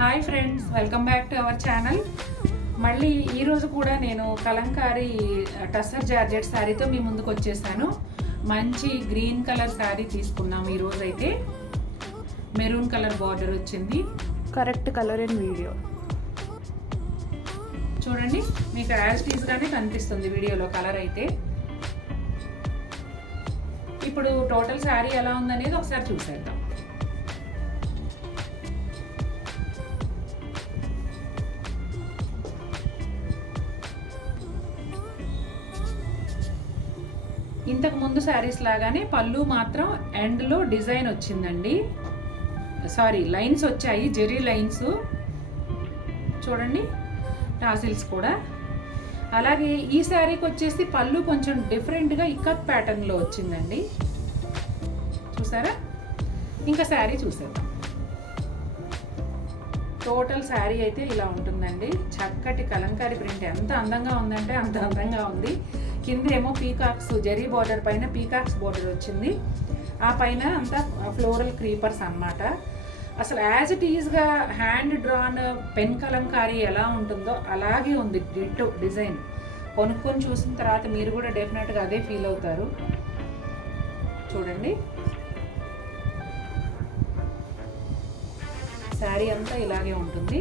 Hi friends, welcome back to our channel. మళ్ళీ ఈరోజు కూడా నేను కలంకారీ టస్సర్ జార్జెట్ శారీతో మీ ముందుకు వచ్చేసాను. మంచి గ్రీన్ కలర్ శారీ తీసుకున్నాం. ఈరోజు అయితే మెరూన్ కలర్ బార్డర్ వచ్చింది. కరెక్ట్ కలర్ ఇన్ వీడియో చూడండి, మీకు యాజ్ టీజ్గానే కనిపిస్తుంది వీడియోలో కలర్ అయితే. ఇప్పుడు టోటల్ శారీ ఎలా ఉందనేది ఒకసారి చూసేద్దాం. ఇంతకు ముందు శారీస్ లాగానే పళ్ళు మాత్రం ఎండ్లో డిజైన్ వచ్చిందండి. సారీ, లైన్స్ వచ్చాయి, జెరీ లైన్స్ చూడండి, టాసిల్స్ కూడా. అలాగే ఈ శారీకి వచ్చేసి పళ్ళు కొంచెం డిఫరెంట్గా ఇక్కత్ ప్యాటర్న్లో వచ్చిందండి. చూసారా? ఇంకా శారీ చూసేద్దాం. టోటల్ శారీ అయితే ఇలా ఉంటుందండి. చక్కటి కలంకారీ ప్రింట్ ఎంత అందంగా ఉందంటే అంత అందంగా ఉంది. కింద ఏమో పీకాక్స్, జెరీ బార్డర్ పైన పీకాక్స్ బార్డర్ వచ్చింది. ఆ పైన అంతా ఫ్లోరల్ క్రీపర్స్ అన్నమాట. అసలు యాజ్ ఇట్ ఈజ్గా హ్యాండ్ డ్రాన్ పెన్ కలంకారీ ఎలా ఉంటుందో అలాగే ఉంది డిట్టో డిజైన్. కొనుక్కొని చూసిన తర్వాత మీరు కూడా డెఫినెట్గా అదే ఫీల్ అవుతారు. చూడండి, శారీ అంతా ఇలాగే ఉంటుంది.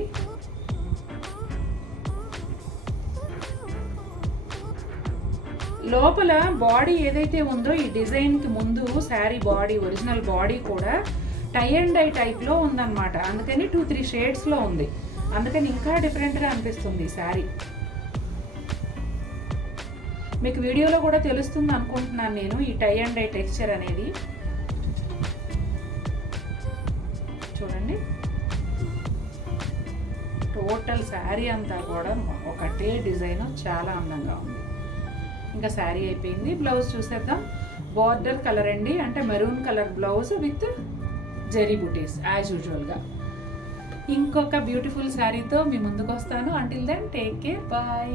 లోపల బాడీ ఏదైతే ఉందో ఈ డిజైన్కి ముందు శారీ బాడీ, ఒరిజినల్ బాడీ కూడా టై అండ్ డై టైప్లో ఉందన్నమాట. అందుకని 2-3 షేడ్స్లో ఉంది. అందుకని ఇంకా డిఫరెంట్గా అనిపిస్తుంది ఈ శారీ. మీకు వీడియోలో కూడా తెలుస్తుంది అనుకుంటున్నాను నేను, ఈ టై అండ్ డై టెక్స్చర్ అనేది. చూడండి, టోటల్ శారీ అంతా కూడా ఒకటే డిజైన్, చాలా అందంగా ఉంది. ఇంకా శారీ అయిపోయింది. బ్లౌజ్ చూసేద్దాం. బార్డర్ కలర్ అండి, అంటే maroon colour blouse with zari butis as యూజువల్గా. ఇంకొక బ్యూటిఫుల్ శారీతో మీ ముందుకు వస్తాను. Until then take care, bye.